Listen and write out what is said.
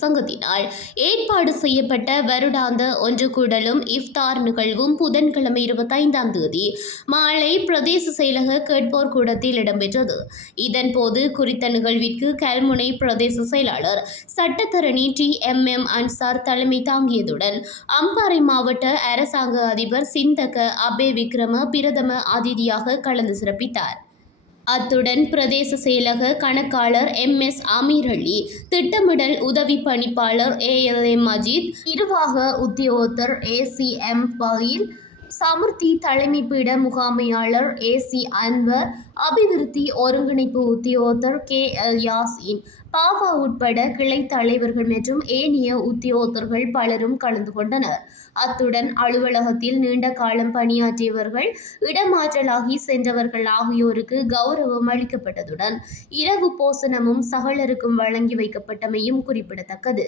சங்கத்தினால் ஏற்பாடு செய்யப்பட்ட வருடாந்த ஒன்று கூடலும் இஃப்தார் நிகழ்வும் புதன்கிழமை 25ஆம் தேதி மாலை பிரதேச செயலக கேட்போர் கூடத்தில் இடம்பெற்றது. இதன்போது குறித்த நிகழ்விற்கு கல்முனை பிரதேச செயலாளர் சட்டத்தரணி TMM அன்சார் தலைமை தாங்கியதுடன் அம்பாறை மாவட்ட அரசாங்க அதிபர் சிந்தக அபே விக்ரம பிரதம அதிதியாக கலந்து சிறப்பித்தார். அத்துடன் பிரதேச செயலக கணக்காளர் MS அமீர் அலி, திட்டமிடல் உதவி பணிப்பாளர் ALM மஜீத், நிர்வாக உத்தியோகத்தர் ACM பலீல், சமுர்த்தி தலைமை பீட முகாமையாளர் AC அன்வர், அபிவிருத்தி ஒருங்கிணைப்பு உத்தியோகத்தர் KL யாசின், பாவா உட்பட கிளை தலைவர்கள் மற்றும் ஏனைய உத்தியோகத்தர்கள் பலரும் கலந்து கொண்டனர். அத்துடன் அலுவலகத்தில் நீண்ட காலம் பணியாற்றியவர்கள், இடமாற்றலாகி சென்றவர்கள் ஆகியோருக்கு கௌரவம் அளிக்கப்பட்டதுடன் இரவு போசனமும் சகலருக்கும் வழங்கி வைக்கப்பட்டமையும் குறிப்பிடத்தக்கது.